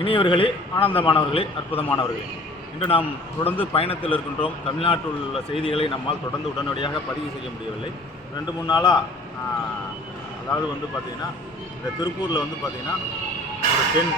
இனியவர்களே ஆனந்தமானவர்களே அற்புதமானவர்களே. இன்று நாம் தொடர்ந்து பயணத்தில் இருக்கின்றோம். தமிழ்நாட்டில் உள்ள செய்திகளை நம்மால் தொடர்ந்து உடனடியாக பதிவு செய்ய முடியவில்லை. ரெண்டு மூணு நாளாக அதாவது வந்து பார்த்திங்கன்னா இந்த திருப்பூரில் வந்து பார்த்திங்கன்னா ஒரு பெண்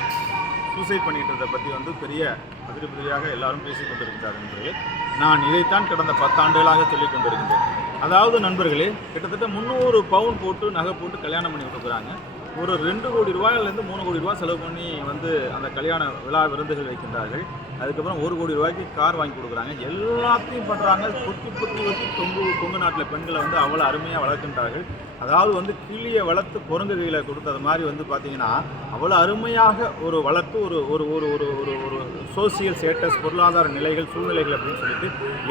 சூசைட் பண்ணிட்டதை பற்றி வந்து பெரிய அதிருபதியாக எல்லாரும் பேசிக் கொண்டிருக்கிறார்கள் நண்பர்களே. நான் இதைத்தான் கடந்த பத்தாண்டுகளாக சொல்லிக் கொண்டிருக்கின்றேன். அதாவது நண்பர்களே கிட்டத்தட்ட முந்நூறு பவுன் போட்டு நகை போட்டு கல்யாணம் பண்ணி கொடுக்குறாங்க. ஒரு ரெண்டு கோடி ரூபாயிலேருந்து மூணு கோடி ரூபாய் செலவு பண்ணி வந்து அந்த கல்யாண விழா விருந்துகள் வைக்கின்றார்கள். அதுக்கப்புறம் ஒரு கோடி ரூபாய்க்கு கார் வாங்கி கொடுக்குறாங்க. எல்லாத்தையும் பண்ணுறாங்க புத்தி புத்தி வச்சு தொங்கு கொங்கு நாட்டில் பெண்களை வந்து அவ்வளோ அருமையாக வளர்க்கின்றார்கள். அதாவது வந்து கிளியை வளர்த்து குரங்கு கையில் கொடுத்தது மாதிரி வந்து பார்த்தீங்கன்னா அவ்வளோ அருமையாக ஒரு வளர்த்து ஒரு ஒரு ஒரு ஒரு ஒரு ஒரு சோசியல் ஸ்டேட்டஸ் பொருளாதார நிலைகள் சூழ்நிலைகள் அப்படின்னு சொல்லிட்டு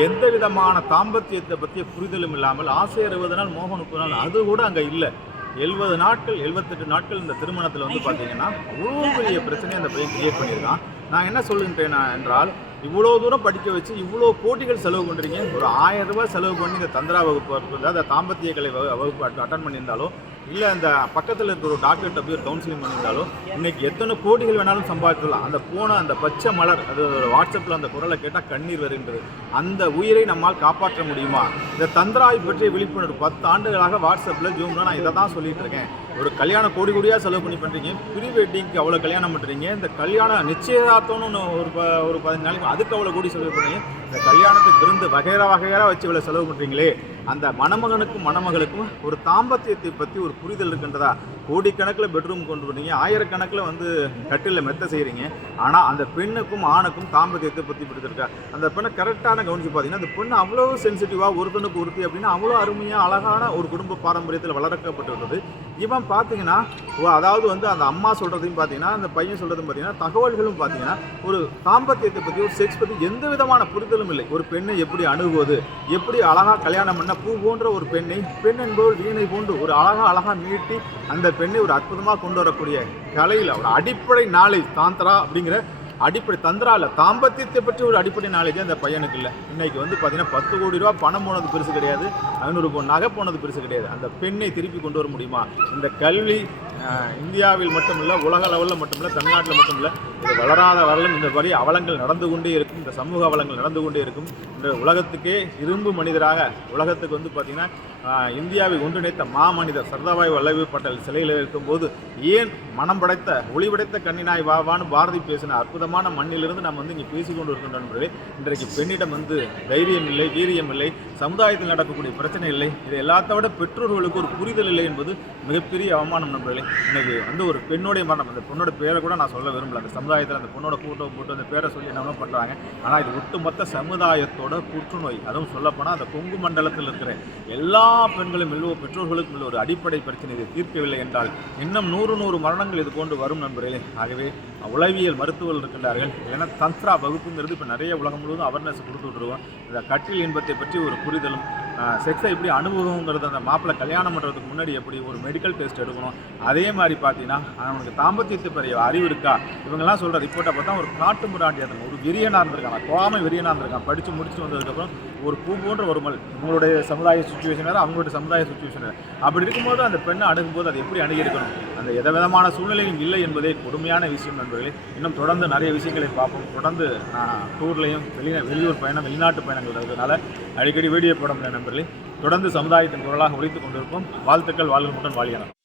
எந்த விதமான தாம்பத்தியத்தை பற்றிய புரிதலும் இல்லாமல் ஆசை அறுபது நாள் மோகம் முப்பது நாள் அது கூட அங்கே இல்லை. எழுபது நாட்கள் எழுபத்தெட்டு நாட்கள் இந்த திருமணத்தில் வந்து பார்த்தீங்கன்னா அவ்வளோ பெரிய பிரச்சனையை அந்த பையன் கிரியேட் பண்ணியிருக்கான். நான் என்ன சொல்லுகின்றேன் என்றால் இவ்வளோ தூரம் படிக்க வச்சு இவ்வளோ போட்டிகள் செலவு பண்ணுறீங்க ஒரு ஆயிரம் ரூபாய் செலவு பண்ணி இந்த தந்திரா வகுப்பு இருக்குது அந்த தாம்பத்திய கலை வகு- வகுப்பு அட்டன் பண்ணியிருந்தாலோ இல்லை அந்த பக்கத்தில் இருக்கிற ஒரு டாக்டர்கிட்ட போய் ஒரு கவுன்சிலிங் பண்ணியிருந்தாலோ இன்னைக்கு எத்தனை கோடிகள் வேணாலும் சம்பாதிக்கலாம். அந்த போன அந்த பச்சை மலர் அது வாட்ஸ்அப்பில் அந்த குரலை கேட்டால் கண்ணீர் வருகின்றது. அந்த உயிரை நம்மால் காப்பாற்ற முடியுமா? இந்த தந்திராவை பற்றிய விழிப்புணர்வு பத்து ஆண்டுகளாக வாட்ஸ்அப்பில் ஜூமில் நான் இதை தான் சொல்லிட்டு இருக்கேன். ஒரு கல்யாணம் கோடி கோடியாக செலவு பண்ணி பண்ணுறீங்க ப்ரீ வெட்டிங்க்கு அவ்வளோ கல்யாணம் பண்ணுறீங்க இந்த கல்யாணம் நிச்சயதார்த்தம்னு ஒரு ப ஒரு பதினஞ்சு நாளைக்கு அதுக்கு அவ்வளோ கூடி செலவு பண்ணி இந்த கல்யாணத்துக்கு விருந்து வகைரா வகையாக வச்சு இவ்வளோ செலவு பண்ணுறீங்களே அந்த மணமகனுக்கும் மணமகளுக்கும் ஒரு தாம்பத்தியத்தை பற்றி ஒரு புரிதல் இருக்கின்றதா? கோடிக்கணக்கில் பெட்ரூம் கொண்டு போறீங்க ஆயிரக்கணக்கில் வந்து கட்டிலில் மெத்த செய்கிறீங்க ஆனால் அந்த பெண்ணுக்கும் ஆணுக்கும் தாம்பத்தியத்தை பற்றி பிடிச்சிருக்கா அந்த பெண்ணை கரெக்டான கவனிச்சு பார்த்தீங்கன்னா அந்த பெண்ணு அவ்வளோ சென்சிட்டிவாக ஒருத்தனுக்கு ஒருத்தி அப்படின்னா அவ்வளோ அருமையாக அழகான ஒரு குடும்ப பாரம்பரியத்தில் வளர்க்கப்பட்டிருந்தது இவன் பார்த்தீங்கன்னா அதாவது வந்து அந்த அம்மா சொல்கிறதையும் பார்த்தீங்கன்னா அந்த பையன் சொல்கிறதும் பார்த்தீங்கன்னா தகவல்களும் பார்த்தீங்கன்னா ஒரு தாம்பத்தியத்தை பற்றி ஒரு செக்ஸ் பற்றி எந்த விதமான புரிதலும் இல்லை. ஒரு பெண்ணை எப்படி அணுகுவது? எப்படி அழகாக கல்யாணம் பண்ண பூ போன்ற ஒரு பெண்ணை பெண் என்பவள் வீணை போன்று ஒரு அழகா அழகா மீட்டி அந்த பெண்ணை ஒரு அற்புதமாக கொண்டு வரக்கூடிய கலையில் ஒரு அடிப்படை நாலேஜ் தாந்திரா அப்படிங்கிற அடிப்படை தந்திரா இல்லை தாம்பத்தியத்தை பற்றி ஒரு அடிப்படை நாலேஜ் அந்த பையனுக்கு இல்லை. இன்னைக்கு வந்து பார்த்தீங்கன்னா பத்து கோடி ரூபா பணம் போனது பெருசு கிடையாது. ஐநூறு நகை போனது பெருசு கிடையாது. அந்த பெண்ணை திருப்பி கொண்டு வர முடியுமா? இந்த கல்வி இந்தியாவில் மட்டுமில்ல உலக லெவலில் மட்டுமில்ல தமிழ்நாட்டில் மட்டுமில்ல இது வளராத வரலும் இந்த மாதிரி அவலங்கள் நடந்து கொண்டே இருக்கும் இந்த சமூக அவலங்கள் நடந்து கொண்டே இருக்கும். இந்த உலகத்துக்கே இரும்பு மனிதராக உலகத்துக்கு வந்து பார்த்திங்கன்னா இந்தியாவை ஒன்றிணைத்த மாமனிதர் சர்தாபாய் வல்லபாய் பட்டேல் சிலையில் இருக்கும்போது ஏன் மனம் படைத்த ஒளிவடைத்த கண்ணினாய் வாவான்னு பாரதி பேசின அற்புதமான மண்ணிலிருந்து நம்ம வந்து இங்கே பேசிக்கொண்டு இருக்கின்ற இருக்கின்றோம் நண்பர்களே. இன்றைக்கு பெண்ணிடம் வந்து தைரியம் இல்லை வீரியம் இல்லை சமுதாயத்தில் நடக்கக்கூடிய பிரச்சனை இல்லை. இது எல்லாத்த விட பெற்றோர்களுக்கு ஒரு புரிதல் இல்லை என்பது மிகப்பெரிய அவமானம் நண்பர்களே. இன்னைக்கு வந்து ஒரு பெண்ணுடைய மரணம் அந்த பெண்ணோட பேரை கூட நான் சொல்ல விரும்பல. அந்த சமுதாயத்தில் அந்த பொண்ணோட ஃபோட்டோ போட்டு அந்த பேரை சொல்லி என்னென்ன பண்ணுறாங்க ஆனால் இது ஒட்டுமொத்த சமுதாயத்தோட புற்றுநோய். அதுவும் சொல்லப்போனால் அந்த கொங்கு மண்டலத்தில் இருக்கிற எல்லா பெண்களும் இல்லவோ பெற்றோர்களுக்கும் இல்லை ஒரு அடிப்படை பிரச்சனை இதை தீர்க்கவில்லை என்றால் இன்னும் நூறு நூறு மரணங்கள் இது போன்று வரும் நண்பர்களே. ஆகவே உளவியல் மருத்துவர்கள் இருக்கின்றார்கள். ஏன்னா தந்த்ரா வகுப்புங்கிறது இப்போ நிறைய உலகம் முழுவதும் அவேர்னஸ் கொடுத்து விட்டுருவோம் இந்த கட்டில் இன்பத்தை பற்றி ஒரு புரிதலும் செக்ஸை எப்படி அனுபவங்கிறது அந்த மாப்பிள்ளை கல்யாணம் பண்ணுறதுக்கு முன்னாடி எப்படி ஒரு மெடிக்கல் டெஸ்ட் எடுக்கணும்? அதே மாதிரி பார்த்தீங்கன்னா அவனுக்கு தாம்பத்தியத்து பெரிய அறிவு இருக்கா? இவங்கெல்லாம் சொல்கிற ரிப்போர்ட்டை பார்த்தா ஒரு காட்டு முராண்டியாக வெறியனாக இருந்திருக்கான். கோவாமல் வெறியனாக இருந்திருக்கான். படித்து முடிச்சுட்டு வந்ததுக்கப்புறம் ஒரு பூ போன்ற ஒரு மல் உங்களுடைய சமுதாய சுச்சுவேஷன் வேறு அவங்களுடைய சமுதாய சுச்சுவேஷன் வேறு. அப்படி இருக்கும்போது அந்த பெண்ணை அணுகும்போது அதை எப்படி அணுகியிருக்கணும் அந்த எத விதமான சூழ்நிலையும் இல்லை என்பதே கொடுமையான விஷயம் நண்பர்களே. இன்னும் தொடர்ந்து நிறைய விஷயங்களை பார்ப்போம். தொடர்ந்து நான் டூர்லேயும் வெளி வெளியூர் பயணம் வெளிநாட்டு பயணங்கள் இருக்கிறதுனால அடிக்கடி வீடியோ போட முடியல நண்பர்களே. தொடர்ந்து சமுதாயத்தின் குரலாக ஒழித்துக் கொண்டிருப்போம். வாழ்த்துக்கள் வாழ்வுடன் வாழ்கிறோம்